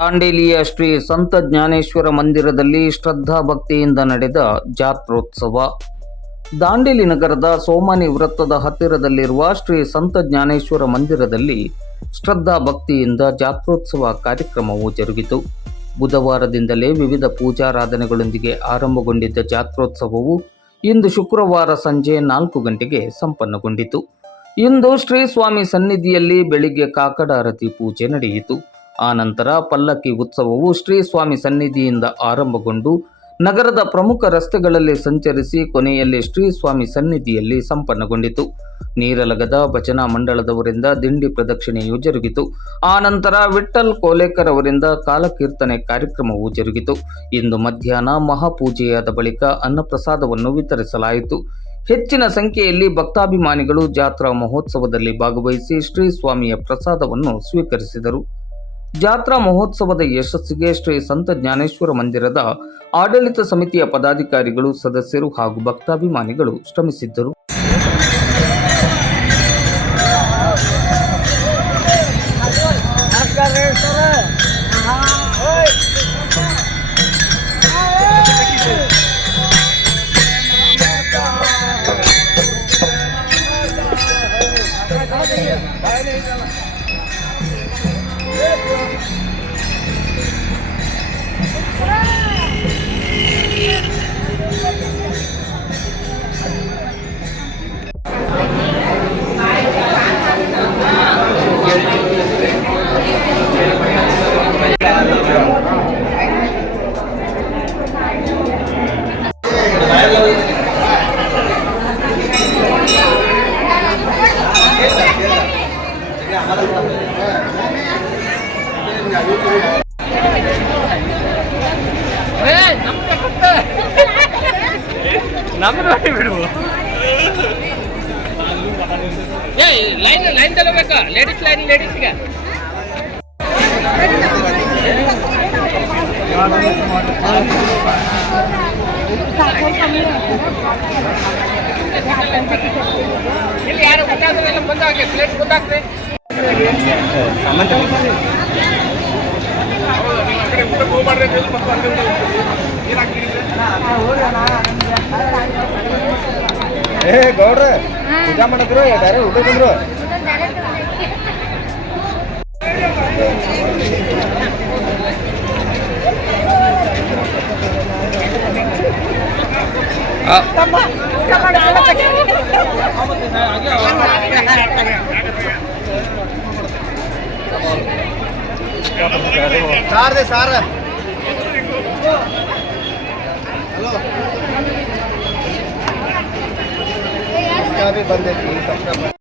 ದಾಂಡೇಲಿಯ ಶ್ರೀ ಸಂತ ಜ್ಞಾನೇಶ್ವರ ಮಂದಿರದಲ್ಲಿ ಶ್ರದ್ಧಾ ಭಕ್ತಿಯಿಂದ ನಡೆದ ಜಾತ್ರೋತ್ಸವ. ದಾಂಡೇಲಿ ನಗರದ ಸೋಮಾನಿ ವೃತ್ತದ ಹತ್ತಿರದಲ್ಲಿರುವ ಶ್ರೀ ಸಂತ ಜ್ಞಾನೇಶ್ವರ ಮಂದಿರದಲ್ಲಿ ಶ್ರದ್ಧಾ ಭಕ್ತಿಯಿಂದ ಜಾತ್ರೋತ್ಸವ ಕಾರ್ಯಕ್ರಮವು ಜರುಗಿತು. ಬುಧವಾರದಿಂದಲೇ ವಿವಿಧ ಪೂಜಾರಾಧನೆಗಳೊಂದಿಗೆ ಆರಂಭಗೊಂಡಿದ್ದ ಜಾತ್ರೋತ್ಸವವು ಇಂದು ಶುಕ್ರವಾರ ಸಂಜೆ 4 ಗಂಟೆಗೆ ಸಂಪನ್ನಗೊಂಡಿತು. ಇಂದು ಶ್ರೀ ಸ್ವಾಮಿ ಸನ್ನಿಧಿಯಲ್ಲಿ ಬೆಳಿಗ್ಗೆ ಕಾಕಡಾರತಿ ಪೂಜೆ ನಡೆಯಿತು. ಆನಂತರ ಪಲ್ಲಕ್ಕಿ ಉತ್ಸವವು ಶ್ರೀ ಸ್ವಾಮಿ ಸನ್ನಿಧಿಯಿಂದ ಆರಂಭಗೊಂಡು ನಗರದ ಪ್ರಮುಖ ರಸ್ತೆಗಳಲ್ಲಿ ಸಂಚರಿಸಿ ಕೊನೆಯಲ್ಲಿ ಶ್ರೀ ಸ್ವಾಮಿ ಸನ್ನಿಧಿಯಲ್ಲಿ ಸಂಪನ್ನಗೊಂಡಿತು. ನೀರಲಗದ ಭಜನಾ ಮಂಡಳದವರಿಂದ ದಿಂಡಿ ಪ್ರದಕ್ಷಿಣೆಯು ಜರುಗಿತು. ಆನಂತರ ವಿಠ್ಠಲ್ ಕೋಲೇಕರ್ ಅವರಿಂದ ಕಾಲಕೀರ್ತನೆ ಕಾರ್ಯಕ್ರಮವು ಜರುಗಿತು. ಇಂದು ಮಧ್ಯಾಹ್ನ ಮಹಾಪೂಜೆಯಾದ ಬಳಿಕ ಅನ್ನಪ್ರಸಾದವನ್ನು ವಿತರಿಸಲಾಯಿತು. ಹೆಚ್ಚಿನ ಸಂಖ್ಯೆಯಲ್ಲಿ ಭಕ್ತಾಭಿಮಾನಿಗಳು ಜಾತ್ರಾ ಮಹೋತ್ಸವದಲ್ಲಿ ಭಾಗವಹಿಸಿ ಶ್ರೀ ಸ್ವಾಮಿಯ ಪ್ರಸಾದವನ್ನು ಸ್ವೀಕರಿಸಿದರು. ಜಾತ್ರಾ ಮಹೋತ್ಸವದ ಯಶಸ್ಸಿಗೆ ಶ್ರೀ ಸಂತ ಜ್ಞಾನೇಶ್ವರ ಮಂದಿರದ ಆಡಳಿತ ಸಮಿತಿಯ ಪದಾಧಿಕಾರಿಗಳು, ಸದಸ್ಯರು ಹಾಗೂ ಭಕ್ತಾಭಿಮಾನಿಗಳು ಶ್ರಮಿಸಿದ್ದರು. ನಮ್ಗೆ ಬಿಡುವ ಲೈನ್ ತಗೋಬೇಕಾ? ಲೇಡೀಸ್ಗೆ ಇಲ್ಲಿ ಯಾರು ಗೊತ್ತಾಗ್ತದೆ, ಬಂದಾಗೆ ಪ್ಲೇಟ್ ಗೊತ್ತಾಗ್ತದೆ. ಗೌಡ್ರ ಪೂಜಾ ಮಾಡಿದ್ರು ಬೇರೆ ಊಟ ಬಂದ್ರು. ಸಾರ್ ಹಲೋ ಬಂದೈತಿ.